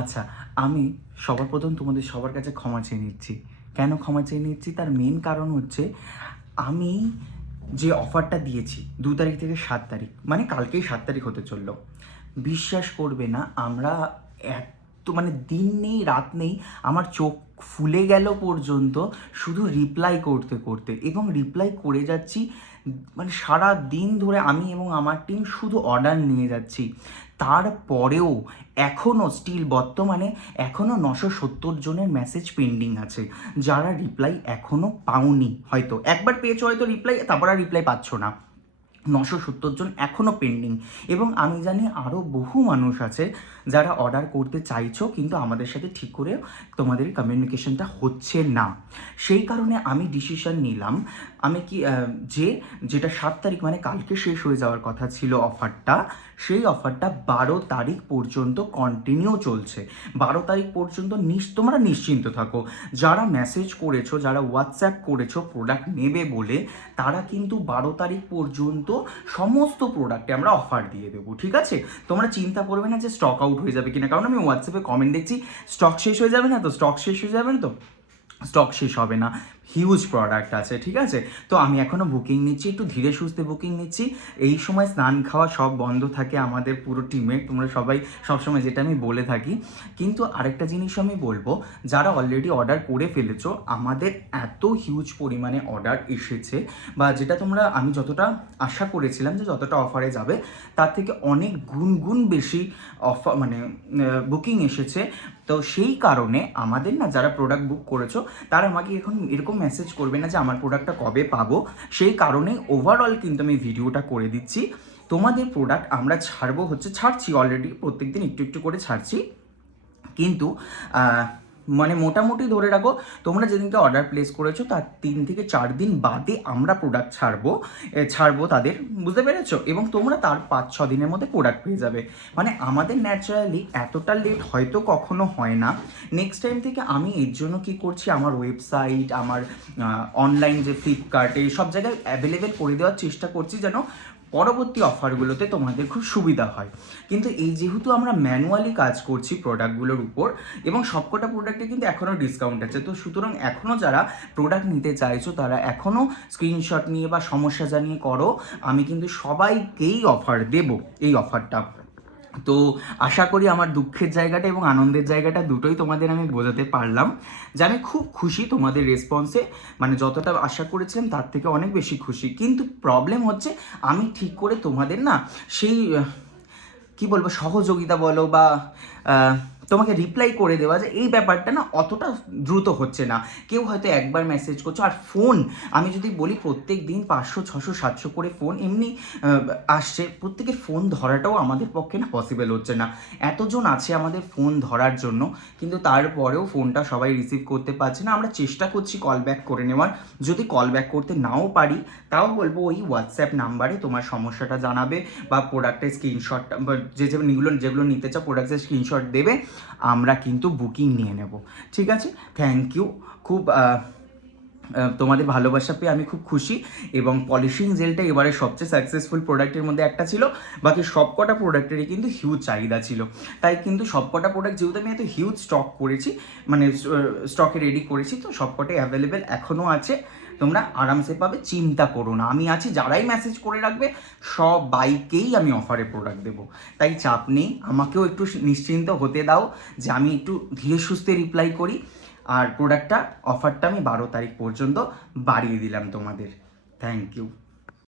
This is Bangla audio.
আচ্ছা, আমি সবার প্রথম তোমাদের সবার কাছে ক্ষমা চেয়ে নিচ্ছি। কেন ক্ষমা চেয়ে নিচ্ছি? তার মেন কারণ হচ্ছে আমি যে অফারটা দিয়েছি ২ তারিখ থেকে ৭ তারিখ, মানে কালকেই ৭ তারিখ হতে চলল। বিশ্বাস করবে না, আমরা এত মানে দিন নেই রাত নেই, আমার চোখ ফুলে গেল পর্যন্ত শুধু রিপ্লাই করতে করতে, এবং রিপ্লাই করে যাচ্ছি মানে সারা দিন ধরে আমি এবং আমার টিম শুধু অর্ডার নিয়ে যাচ্ছি। তারপরেও এখনও স্টিল বর্তমানে এখনও ৯৭০ জনের মেসেজ পেন্ডিং আছে, যারা রিপ্লাই এখনও পাওনি। হয়তো একবার পেয়েছো হয়তো রিপ্লাই, তারপর আর রিপ্লাই পাচ্ছ না। ৯৭০ জন এখনও পেন্ডিং। এবং আমি জানি আরও বহু মানুষ আছে যারা অর্ডার করতে চাইছো, কিন্তু আমাদের সাথে ঠিক করে তোমাদের কমিউনিকেশনটা হচ্ছে না। সেই কারণে আমি ডিসিশন নিলাম, আমি কি যেটা ৭ তারিখ মানে কালকে শেষ হয়ে যাওয়ার কথা ছিল অফারটা, সেই অফারটা ১২ তারিখ পর্যন্ত কন্টিনিউ চলছে। ১২ তারিখ পর্যন্ত তোমরা নিশ্চিন্ত থাকো। যারা মেসেজ করেছো, যারা হোয়াটসঅ্যাপ করেছো প্রোডাক্ট নেবে বলে, তারা কিন্তু ১২ তারিখ পর্যন্ত সমস্ত প্রোডাক্টে আমরা অফার দিয়ে দেবো, ঠিক আছে? তোমরা চিন্তা করবে না যে স্টক আউট হয়ে যাবে কিনা, কারণ আমি হোয়াটসঅ্যাপে কমেন্ট দেখছি স্টক শেষ হয়ে যাবে না তো, স্টক শেষ হয়ে যাবে না তো। স্টক শেষ হবে না, হিউজ প্রোডাক্ট আছে, ঠিক আছে? তো আমি এখনও বুকিং নিচ্ছি, একটু ধীরে সুস্থে বুকিং নিচ্ছি। এই সময় স্নান খাওয়া সব বন্ধ থাকে আমাদের পুরো টিমে, তোমরা সবাই সবসময় যেটা আমি বলে থাকি। কিন্তু আরেকটা জিনিস আমি বলবো, যারা অলরেডি অর্ডার করে ফেলেছো, আমাদের এত হিউজ পরিমাণে অর্ডার এসেছে, বা যেটা আমি যতটা আশা করেছিলাম যে যতটা অফারে যাবে, তার থেকে অনেক গুণ বেশি অফার মানে বুকিং এসেছে। তো সেই কারণে আমাদের না, যারা প্রোডাক্ট বুক করেছো তারা আমাকে এখন এরকম মেসেজ করবে না যে আমার প্রোডাক্টটা কবে পাবো। সেই কারণেই ওভারঅল কিন্তু আমি ভিডিওটা করে দিচ্ছি। তোমাদের প্রোডাক্ট আমরা ছাড়ছি অলরেডি, প্রত্যেকদিন একটু একটু করে ছাড়ছি। কিন্তু মানে মোটামুটি ধরে রাখো, তোমরা যেদিনকে অর্ডার প্লেস করেছো তার ৩ থেকে ৪ দিন বাদে আমরা প্রোডাক্ট ছাড়বো তাদের, বুঝতে পেরেছো? এবং তোমরা তার ৫-৬ দিনের মধ্যে প্রোডাক্ট পেয়ে যাবে। মানে আমাদের ন্যাচারালি এতটা লেট হয়তো কখনো হয় না। নেক্সট টাইম থেকে আমি এর জন্য কী করছি, আমার ওয়েবসাইট, আমার অনলাইন যে ফ্লিপকার্টে সব জায়গায় অ্যাভেলেবেল করে দেওয়ার চেষ্টা করছি, যেন পরবর্তী অফারগুলোতে তোমাদের খুব সুবিধা হয়। কিন্তু এই যেহেতু আমরা ম্যানুয়ালি কাজ করছি প্রোডাক্টগুলোর উপর, এবং সবকটা প্রোডাক্টে কিন্তু এখনও ডিসকাউন্ট আছে, তো সুতরাং এখনও যারা প্রোডাক্ট নিতে চাইছো তারা এখনও স্ক্রিনশট নিয়ে বা সমস্যা জানিয়ে করো। আমি কিন্তু সবাইকেই অফার দেব, এই অফারটা। তো আশা করি আমার দুঃখের জায়গাটা এবং আনন্দের জায়গাটা দুটোই তোমাদের আমি বোঝাতে পারলাম, যে আমি খুব খুশি তোমাদের রেসপন্সে। মানে যতটা আশা করেছিলাম তার থেকে অনেক বেশি খুশি। কিন্তু প্রবলেম হচ্ছে, আমি ঠিক করে তোমাদের না সেই কি বলবো, সহযোগিতা বলো বা তোমাকে রিপ্লাই করে দেওয়া, যে এই ব্যাপারটা না অতটা দ্রুত হচ্ছে না। কেউ হয়তো একবার মেসেজ করছো, আর ফোন আমি যদি বলি প্রত্যেক দিন ৫০০, ৬০০, ৭০০ করে ফোন এমনি আসছে, প্রত্যেকের ফোন ধরাটাও আমাদের পক্ষে না পসিবল হচ্ছে না। এতজন আছে আমাদের ফোন ধরার জন্য, কিন্তু তারপরেও ফোনটা সবাই রিসিভ করতে পারছে না। আমরা চেষ্টা করছি কল ব্যাক করে নেওয়ার, যদি কল ব্যাক করতে নাও পারি তাও বলবো ওই হোয়াটসঅ্যাপ নাম্বারে তোমার সমস্যাটা জানাবে, বা প্রোডাক্টের স্ক্রিনশটটা, বা যেগুলো নিতে চাও প্রোডাক্টের স্ক্রিনশট দেবে, আমরা কিন্তু বুকিং নিয়ে নেব, ঠিক আছে? Thank you. খুব তোমাদের ভালোবাসা পেয়ে আমি খুব খুশি। এবং পলিশিং জেলটা এবারে সবচেয়ে সাকসেসফুল প্রোডাক্টের মধ্যে একটা ছিল, বাকি সবকটা প্রোডাক্টেরই কিন্তু হিউজ চাহিদা ছিল। তাই কিন্তু সবকটা প্রোডাক্ট যেহেতু আমি এত হিউজ স্টক করেছি, মানে স্টকে রেডি করেছি, তো সবকটাই অ্যাভেলেবেল এখনও আছে, তোমরা আরামসে পাবে, চিন্তা করো না। আমি আছি, যারাই মেসেজ করে রাখবে সবাইকেই আমি অফারে প্রোডাক্ট দেবো। তাই চাপ নেই, আমাকেও একটু নিশ্চিন্ত হতে দাও যে আমি একটু ধীরে সুস্থে রিপ্লাই করি। আর অফারটা আমি ১২ তারিখ পর্যন্ত বাড়িয়ে দিলাম তোমাদের। Thank you.